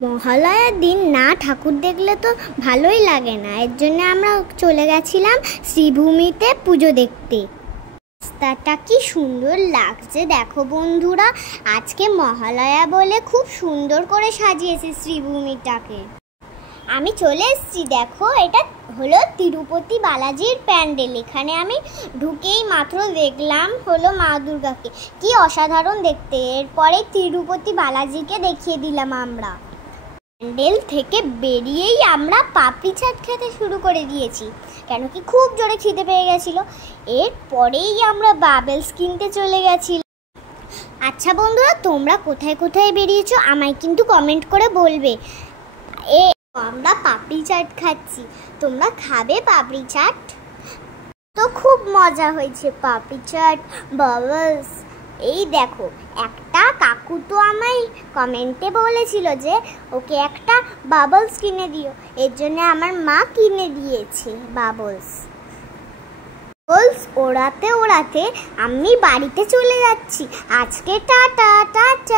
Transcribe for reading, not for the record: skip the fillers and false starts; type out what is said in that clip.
মহালয়ার দিন না ঠাকুর দেখলে তো ভালোই লাগে না। এর জন্য আমরা চলে গেছিলাম শ্রীভূমিতে পুজো দেখতে। রাস্তাটা কি সুন্দর লাগছে দেখো বন্ধুরা, আজকে মহালয়া বলে খুব সুন্দর করে সাজিয়েছে শ্রীভূমিটাকে। আমি চলে এসেছি, দেখো এটা হলো তিরুপতি বালাজির প্যান্ডেল। এখানে আমি ঢুকেই মাত্র দেখলাম হলো মা দুর্গাকে, কি অসাধারণ দেখতে। এরপরে তিরুপতি বালাজিকে দেখিয়ে দিলাম আমরা। প্যান্ডেল থেকে বেরিয়েই আমরা পাপড়ি চাট খেতে শুরু করে দিয়েছি, কেন কি খুব জোরে খিদে পেয়ে গেছিলো। এরপরেই আমরা বাবেলস কিনতে চলে গেছিলাম। আচ্ছা বন্ধুরা, তোমরা কোথায় কোথায় বেরিয়েছো আমায় কিন্তু কমেন্ট করে বলবে। আমরা পাপড়ি চাট খাচ্ছি, তোমরা খাবে পাপড়ি চাট? তো খুব মজা হয়েছে পাপড়ি চাট, বাবলস। এই দেখো, একটা কাকু তো আমায় কমেন্টে বলেছিল যে ওকে একটা বাবলস কিনে দিও, এর জন্য আমার মা কিনে দিয়েছে বাবলস। ওড়াতে ওড়াতে আমি বাড়িতে চলে যাচ্ছি আজকে। Tata tata.